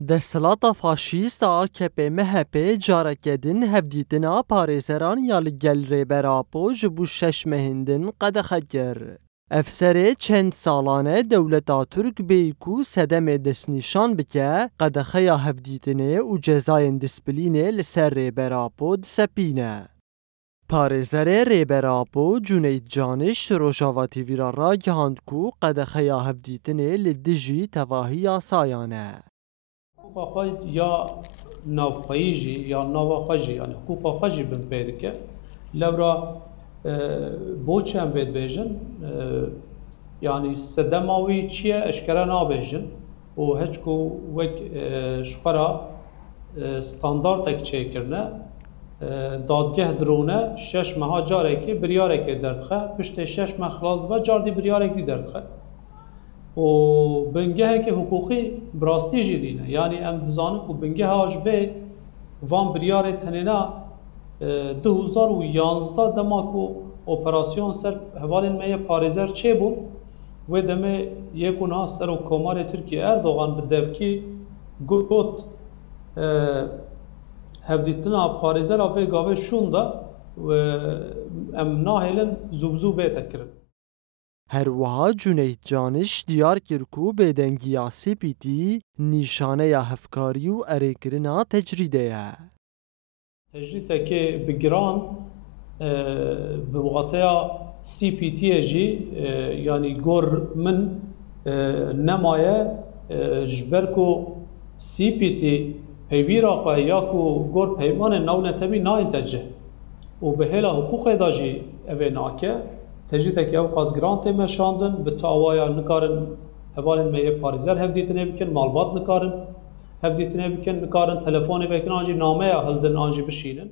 دستلات فاشیست AKP MHP جارeke din hevdîtina parêzeran ya li gel rêberapo ji bo 6 mehîndin qedexe kir. Efserê çend salane dewleta Türk bêyî ku sedemê destnîşan bike, qedexeya hevdîtinê û cezayên disîplînê li ser rêberapo disepîne. Parêzerê rêberapo Cuneyt Caniş Rojava TV'ra ragihand ku qedexeya hevdîtinê li dijî tevahîya sayan e. حقوق یا نافخیجی یا نواخجی یعنی حقوق خجی بن پیدکه لورا بوچم بید بیجن یعنی سدماوی چیه اشکره نابیجن و هیچ کو وک شخرا ستاندارد اک چه کرنه دادگه درونه 6 ماه جاره که بریاره که دردخه پشت 6 ماه خلاص و جاردی بریاره که دردخه و بنگه که حقوقی براستی جدینه یعنی ام دزانه و بنگه هاش به وان بریارت هنینا 2011 دما کو اپراسیون سر حوالین می پاریزر چه بو و دمه یکونا سر و کمار ترکیه اردوغان به دفکی گوت هفدیتنا پاریزر آفه گاوه شونده و ام ناهیلن زوبزو بیتا کرن. هەروەها جونەید جانش دیار کرد و بێدەنگییا CPT نیشانەیە هەفکاری و ئەرێکردنا تەجریدەیە. تەجریدێکی بگران bi wextaya CPT jî yanî gor min nemaye ji ber ku CPT peyvîra xwe ya ku gor peymanên navnetebî nayên te cih û bi hêla hiqûqê de jî ev ê nake. تجریدێکی ئەو قازگران تێمەشاندن bi tawaya nikarin hevalên me yê parêzer hevdîtinê bikin, malbat nikarin hevdîtinê bikin, nikarin telefonê vekin an jî nameya hildin an jî bişînin.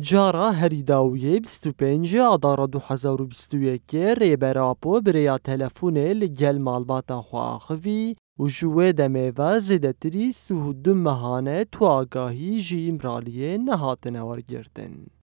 Cara herî dawiyê 25 Adara 2021 rêberapo birêya telefonê li gel malbata xwe axivî û ji wê demê ve zêdetirî 32 mehane tuagahî ji îmraliyê nehatine wergirtin.